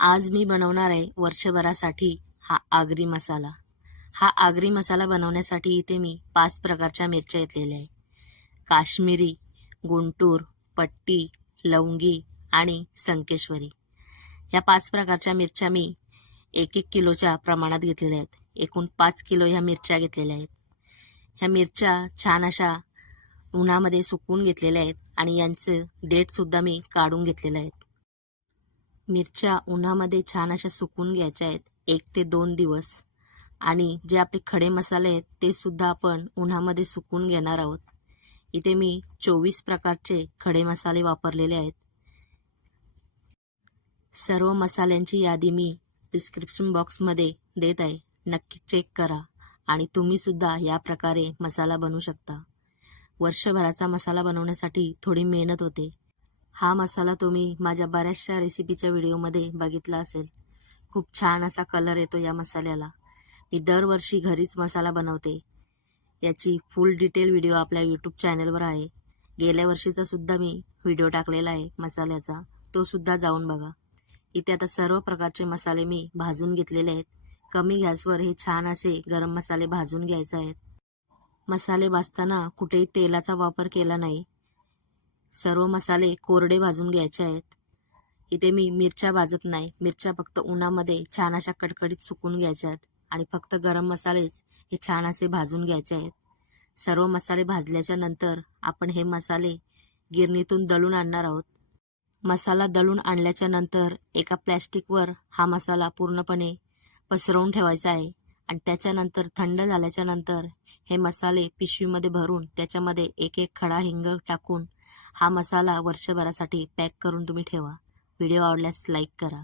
आज मी बनवणार आहे वर्षभरासाठी हा आगरी मसाला. हा आगरी मसाला बनवण्यासाठी इथे मी 5 प्रकारच्या मिरच्या घेतलेल्या आहे. काश्मीरी, गुंटूर, पट्टी, लवंगी आणि संकेश्वरी. या 5 प्रकारच्या मिरच्या मी 1-1 किलोच्या प्रमाणात घेतलेल्या आहेत. एकूण 5 किलो ह्या मिरच्या घेतलेल्या आहेत. ह्या मिरच्या छान अशा उन्हामध्ये सुकवून घेतलेल्या आहेत आणि यांचं देठसुद्धा मी काढून घेतलेलं आहे. मिरच्या उन्हामध्ये छान अशा सुकून घ्यायच्या आहेत 1 ते 2 दिवस. आणि जे आपले खडे मसाले आहेत ते सुद्धा आपण उन्हामध्ये सुकून घेणार आहोत. इथे मी 24 प्रकारचे खडे मसाले वापरलेले आहेत. सर्व मसाल्यांची यादी मी डिस्क्रिप्शन बॉक्समध्ये देत आहे, नक्की चेक करा आणि तुम्ही सुद्धा या प्रकारे मसाला बनवू शकता. वर्षभराचा मसाला बनवण्यासाठी थोडी मेहनत होते. हा मसाला तुम्ही माझ्या बऱ्याचशा रेसिपीच्या व्हिडिओमध्ये बघितला असेल. खूप छान असा कलर येतो या मसाल्याला. मी दरवर्षी घरीच मसाला बनवते. याची फुल डिटेल व्हिडिओ आपल्या यूट्यूब चॅनलवर आहे. गेल्या वर्षीचा सुद्धा मी व्हिडिओ टाकलेला आहे मसाल्याचा, तो सुद्धा जाऊन बघा. इथे आता सर्व प्रकारचे मसाले मी भाजून घेतलेले आहेत. कमी गॅसवर हे छान असे गरम मसाले भाजून घ्यायचे आहेत. मसाले भाजताना कुठेही तेलाचा वापर केला नाही. सर्व मसाले कोरडे भाजून घ्यायचे आहेत. इथे मी मिरच्या भाजत नाही. मिरच्या फक्त उन्हामध्ये छान अशा कडकडीत सुकून घ्यायच्या आहेत आणि फक्त गरम मसालेच हे छान असे भाजून घ्यायचे आहेत. सर्व मसाले भाजल्याच्या नंतर आपण हे मसाले गिरणीतून दळून आणणार आहोत. मसाला दळून आणल्याच्या नंतर एका प्लॅस्टिकवर हा मसाला पूर्णपणे पसरवून ठेवायचा आहे आणि त्याच्यानंतर थंड झाल्याच्या नंतर हे मसाले पिशवीमध्ये भरून त्याच्यामध्ये 1-1 खडा हिंग टाकून हा मसाला वर्षभरासाठी पॅक करून तुम्ही ठेवा. व्हिडिओ आवडल्यास लाईक करा.